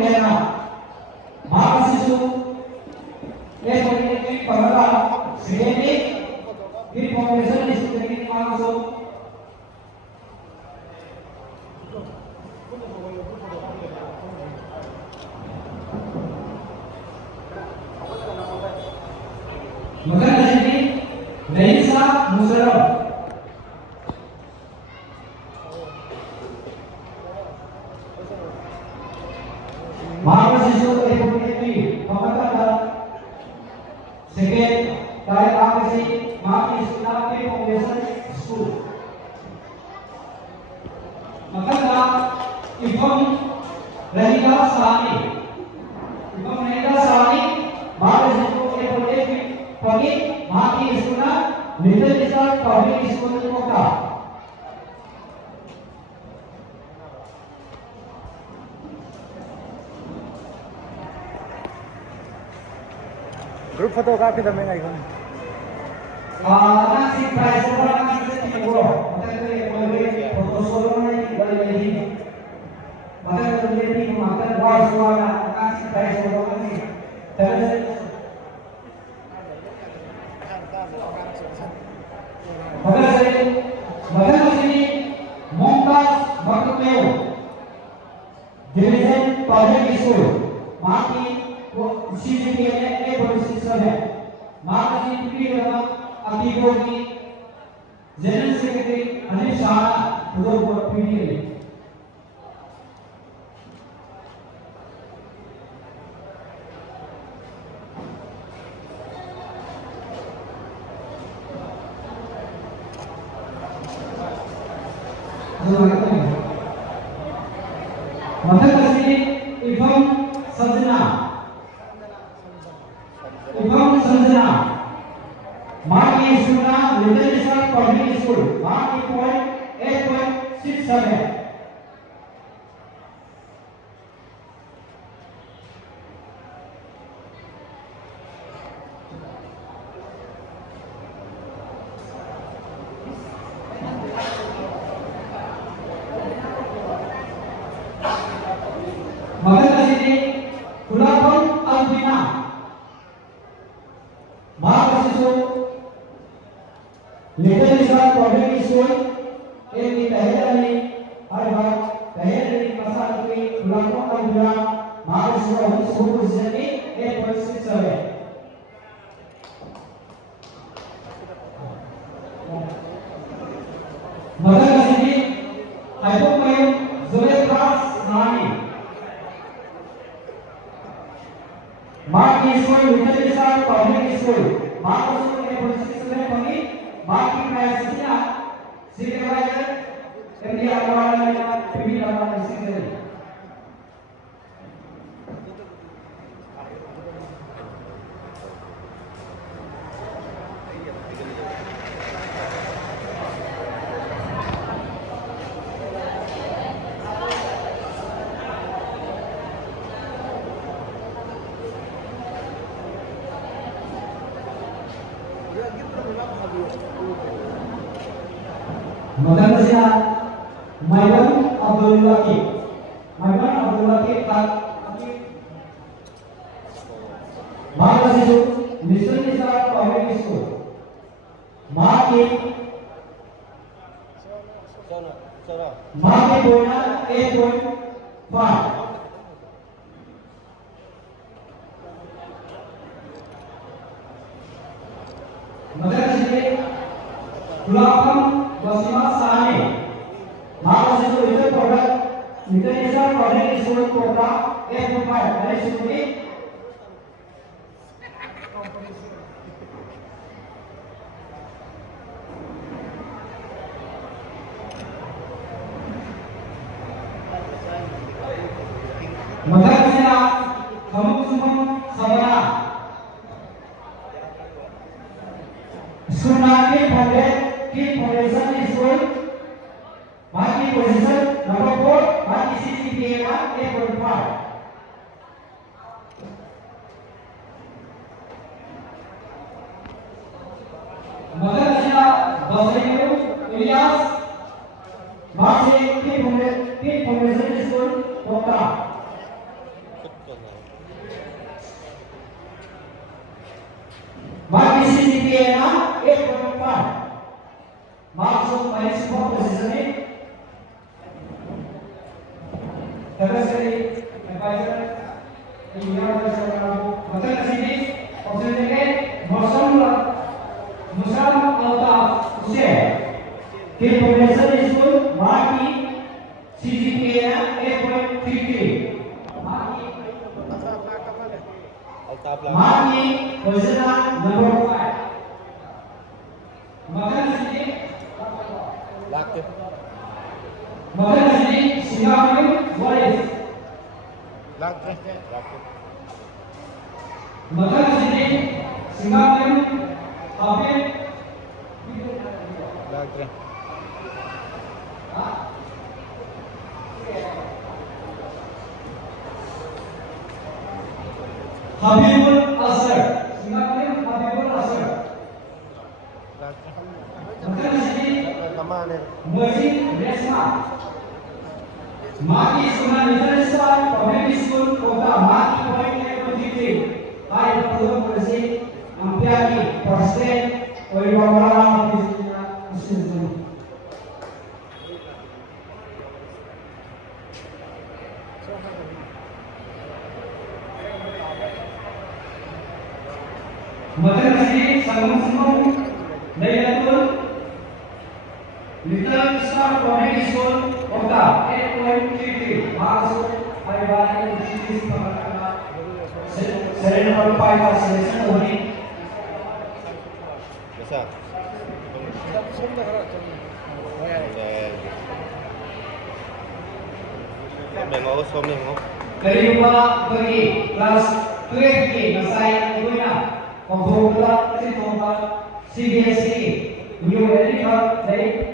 Era Mahasisu Community Pagala Sreni Key Foundation is taking also Makan sini Raisa Musarraf Mahasisu Community Pagala Second dari APC Maki Sunaki Foundation School Makanya Ibom Rahika Sani Mahasisu Community Pagi Maki Suna Little Star Public School Kota Group photography kami ngayon. Nasi prize orang nasi tinggal. Makan tu foto solo ni boleh jadi. Makan tu jadi makan buat suara nasi prize orang ni. Terus makan sini Mumtaz Makmeo Division Public School Maki CGPA के परिशिष्ट है माता जी की रहा अभिगो की general secretary Anil Shah उधर को PDA Madhya Pradesh एवं संजना संजना मार्की सुना little star public school marquee point 8.67 मगर कसी खुलापन Albina Mahasisu Little Star Public School ini tahiyani hari tahiyani pasal ini ulangkong albina Mahasisu School Sini 8.67 मगर कसी हाइपोमायम जुलेखास नानी Maki School Little Star Public School Mahasisu के परिशिष्ट में बनी माकी प्रायसिया सिलेवायर इंडिया अवार्ड में पीवी अवार्ड से मगर से मैडम अब्दुल्ला की तक Mahasisu Little Star Public School माकी बोलना 8.5 मगर से गुलाबम वसीमा साने Mahasisu Little Star Public School Kota 8.5 dari sini मगर से हम सबरा सुनाने वाले की फाउंडेशन स्कूल बाकी पोजीशन नंबर 4 बाकी सीसीपीए का 8.5 मगर से बसरेनु इलियास बाकी की फाउंडेशन स्कूल कोटा 8.5 masuk pada sebuah posisi ini terus dari advisor ini ada seorang macam sini opsi ini muslim atau usia di pemeriksaan school maki CGPA 8.33 maki position number 5 Makan sini, makan sini, Singapura, Wallace. Makan sini, Singapura, Habib. Habibul Asar, Singapura, Habibul Asar. Makan sini, Masjid Resma. Maki Sunan International Public School Kota Maki Point Ekojiti. Hai program bersih ampiaki persen oleh orang Muslim. Makan sini sambung Laylatul Little Star Community School Kota 8.33 masuk hari ini sering berupaya seleksi ini besar kelima bagi kelas 2 nasai ibunya pembuka CBSE new editor dari